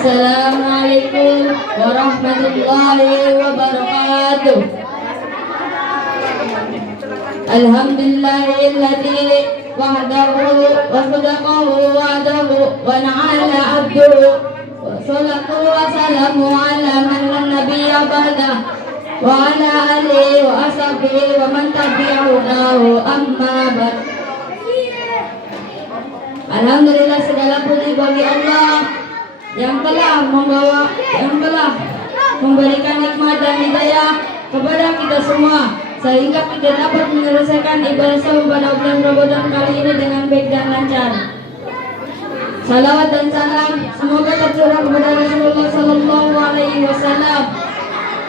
Assalamualaikum warahmatullahi wabarakatuh. Alhamdulillahilladzi wahdahu wa sadaqahu wa'dahu wa na'ala abduhu wa salatu wa salamu ala man la nabiyya ba'dah wa ala alihi wa ashabihi wa man tabi'ahu amma ba'd. Alhamdulillah, segala puji bagi Allah yang telah memberikan nikmat dan hidayah kepada kita semua sehingga kita dapat menyelesaikan ibadah saum pada bulan Ramadan kali ini dengan baik dan lancar. Salawat dan salam semoga tercurah kepada Rasulullah Sallallahu Alaihi Wasallam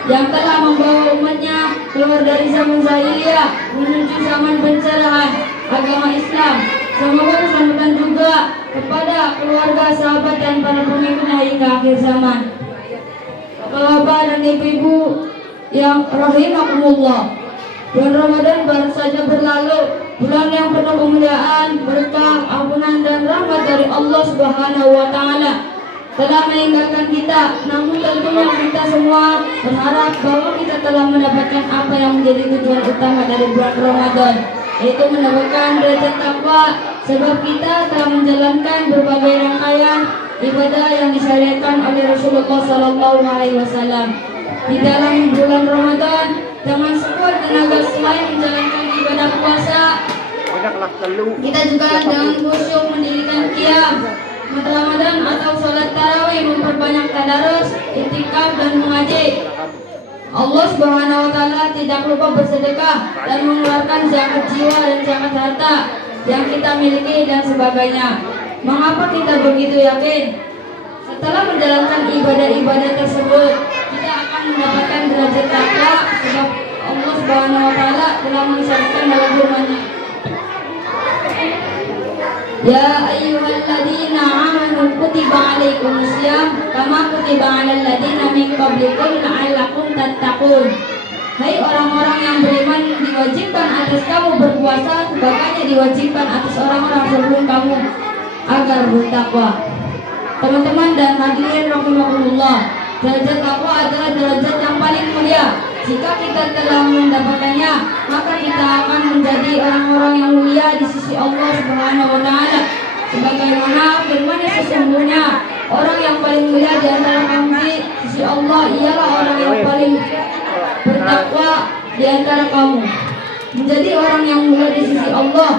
yang telah membawa umatnya keluar dari zaman jahiliyah menuju zaman pencerahan agama Islam. Semoga keselamatan juga kepada keluarga, sahabat, dan para pengikutnya hingga akhir zaman. Bapak dan ibu-ibu yang rahimakumullah, bulan Ramadan baru saja berlalu, bulan yang penuh kemuliaan, berkah, ampunan, dan rahmat dari Allah Subhanahu wa Ta'ala telah meninggalkan kita. Namun tentunya kita semua berharap bahwa kita telah mendapatkan apa yang menjadi tujuan utama dari bulan Ramadan, yaitu mendapatkan derajat takwa, sebab kita telah menjalankan berbagai rangkaian ibadah yang disyariatkan oleh Rasulullah Sallallahu Alaihi Wasallam di dalam bulan Ramadan dengan sekuat tenaga. Selain menjalankan ibadah puasa, kita juga dengan khusyuk mendirikan qiyam Ramadan atau salat tarawih, memperbanyak tadarus, i'tikaf, dan mengaji. Allah Subhanahu wa Ta'ala tidak lupa bersedekah dan mengeluarkan zakat jiwa dan zakat harta yang kita miliki dan sebagainya. Mengapa kita begitu yakin? Setelah menjalankan ibadah-ibadah tersebut, kita akan mendapatkan derajat takwa, sebab Allah Subhanahu wa Ta'ala telah mengisyaratkan dalam firman-Nya, Ya ayyuhalladzina amanu kutiba alaikumusiyam kama kutiba alal ladzina min qablikum la'allakum tattaqun. Hai orang-orang yang beriman, diwajibkan atas kamu berpuasa sebagaimana diwajibkan atas orang-orang sebelum kamu agar bertakwa. Teman-teman dan hadirin rahimakumullah, derajat takwa adalah derajat yang paling mulia. Jika kita telah mendapatkannya, maka kita akan menjadi orang-orang yang mulia di sisi Allah Subhanahu wa Ta'ala. Sebagaimana firman sesungguhnya orang yang paling mulia di antara kamu di sisi Allah ialah orang yang paling bertakwa di antara kamu. Menjadi orang yang mulia di sisi Allah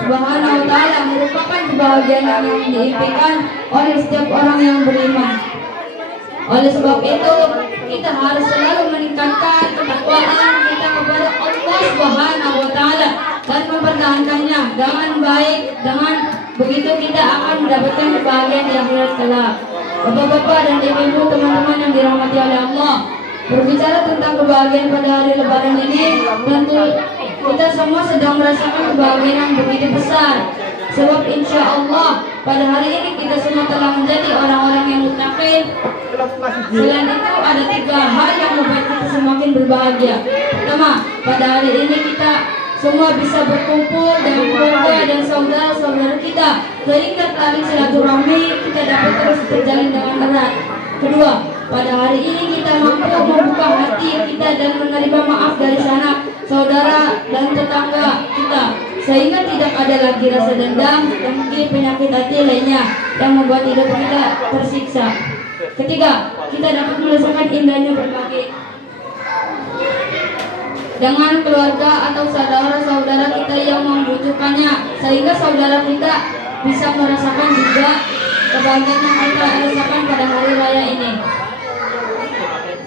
Subhanahu wa Ta'ala merupakan kebahagiaan yang diimpikan oleh setiap orang yang beriman. Oleh sebab itu, kita harus selalu meningkatkan ketakwaan kita kepada Allah Subhanahu wa Ta'ala dan mempertahankannya dengan baik. Dengan begitu kita akan mendapatkan kebahagiaan di akhirat kelak. Bapak-bapak dan ibu-ibu, teman-teman yang dirahmati oleh Allah, berbicara tentang kebahagiaan pada hari Lebaran ini, tentu kita semua sedang merasakan kebahagiaan yang begitu besar. Sebab insya Allah pada hari ini kita semua telah menjadi orang-orang yang muttaqin. Selain itu ada 3 hal yang membuat kita semakin berbahagia. Pertama, pada hari ini kita semua bisa berkumpul dengan keluarga dan saudara-saudara kita, sehingga tali silaturahmi kita dapat terus terjalin dengan erat. Kedua, pada hari ini kita mampu membuka hati kita dan menerima maaf dari sanak, saudara, dan tetangga kita, sehingga tidak ada lagi rasa dendam dan mungkin penyakit hati lainnya yang membuat hidup kita tersiksa. Ketiga, kita dapat merasakan indahnya berbagi dengan keluarga atau saudara-saudara kita yang membutuhkannya, sehingga saudara kita bisa merasakan juga kebahagiaan yang kita rasakan pada hari raya ini.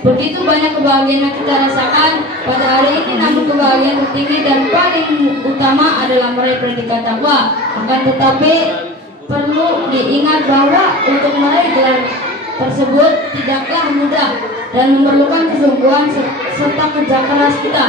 Begitu banyak kebahagiaan yang kita rasakan pada hari ini, namun kebahagiaan tertinggi dan paling utama adalah meraih predikat takwa. Akan tetapi perlu diingat bahwa untuk meraih gelar tersebut tidaklah mudah dan memerlukan kesungguhan serta kerja keras kita.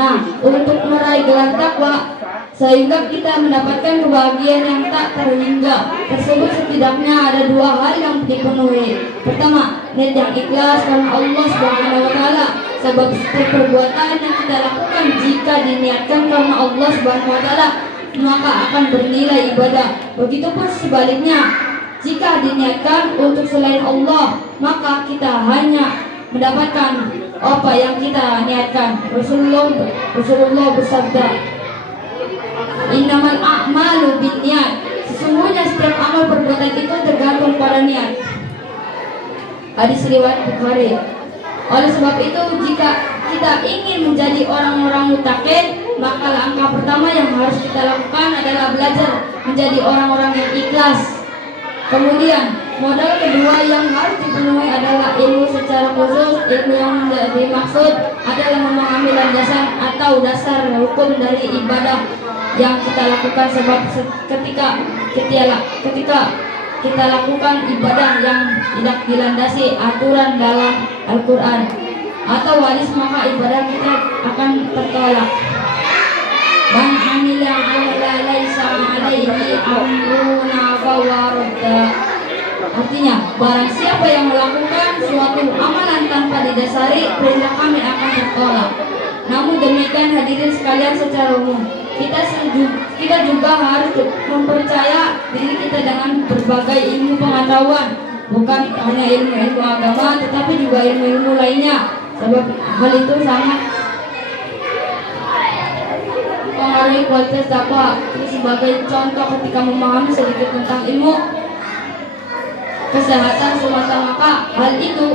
Nah, untuk meraih gelar takwa sehingga kita mendapatkan kebahagiaan yang tak terhingga tersebut, setidaknya ada 2 hal yang dipenuhi. Pertama, niat yang ikhlas karena Allah Subhanahu wa Ta'ala. Sebab setiap perbuatan yang kita lakukan jika diniatkan karena Allah Subhanahu wa Ta'ala, maka akan bernilai ibadah. Begitupun sebaliknya, Jika diniatkan untuk selain Allah, maka kita hanya mendapatkan apa yang kita niatkan. Rasulullah bersabda, "Innamal a'malu binniyat." Sesungguhnya setiap amal perbuatan itu tergantung pada niat. Hadis riwayat Bukhari. Oleh sebab itu, jika kita ingin menjadi orang-orang mutakin, maka langkah pertama yang harus kita lakukan adalah belajar menjadi orang-orang yang ikhlas. Kemudian, modal kedua yang harus dipenuhi adalah ilmu secara khusus. Ilmu yang dimaksud adalah memahami landasan atau dasar hukum dari ibadah yang kita lakukan, sebab ketika kita lakukan ibadah yang tidak dilandasi aturan dalam Al-Quran atau hadis, maka ibadah kita akan tertolak. Man amila amalan laisa alaihi amruna fahuwa radda. Artinya, barang siapa yang melakukan suatu amalan tanpa didasari perintah kami akan tertolak. Namun demikian hadirin sekalian, secara umum kita juga harus mempercaya diri kita dengan berbagai ilmu pengetahuan, bukan hanya ilmu agama tetapi juga ilmu lainnya, sebab hal itu sangat mempengaruhi kualitas dakwah. Sebagai contoh, ketika memahami sedikit tentang ilmu kesehatan semata, maka hal itu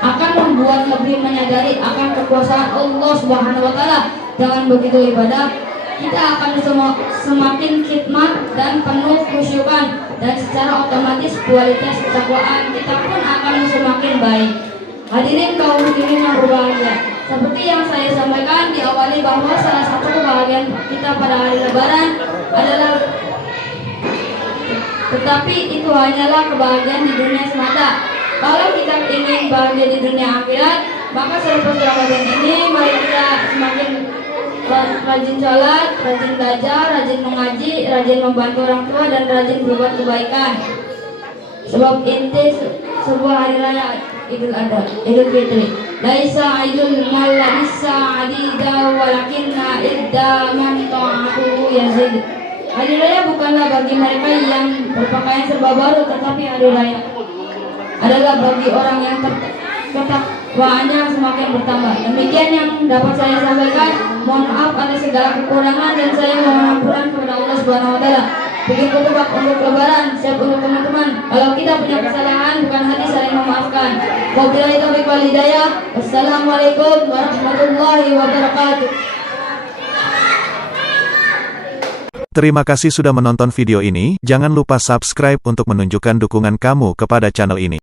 akan membuat lebih menyadari akan kekuasaan Allah Subhanahu wa Ta'ala. Dengan begitu ibadah kita akan semakin khidmat dan penuh khusyukan, dan secara otomatis kualitas ketakwaan kita pun akan semakin baik. Hadirin kaum muslimin yang berbahagia, seperti yang saya sampaikan di awali bahwa salah satu kebahagiaan kita pada hari Lebaran adalah, tetapi itu hanyalah kebahagiaan di dunia semata. Kalau kita ingin bahagia di dunia akhirat, maka selepas Ramadan ini mari kita semakin rajin sholat, rajin belajar, rajin mengaji, rajin membantu orang tua, dan rajin berbuat kebaikan. Sebab inti sebuah hari raya Idul Adha, Idul Fitri, laisa idul malabisa adida walakinna idda man ta'atuhu yazid. Hari raya bukanlah bagi mereka yang berpakaian serba baru, tetapi hari raya adalah bagi orang yang ketakwaannya semakin bertambah. Demikian yang dapat saya sampaikan. Mohon maaf atas segala kekurangan, dan saya mohon ampunan kepada Allah Subhanahu wa Ta'ala. Bikin kutubak untuk Lebaran, siap untuk teman-teman. Kalau kita punya kesalahan, bukan hati saling memaafkan. Wabillahi taufiq wal hidayah. Wassalamualaikum warahmatullahi wabarakatuh. Terima kasih sudah menonton video ini. Jangan lupa subscribe untuk menunjukkan dukungan kamu kepada channel ini.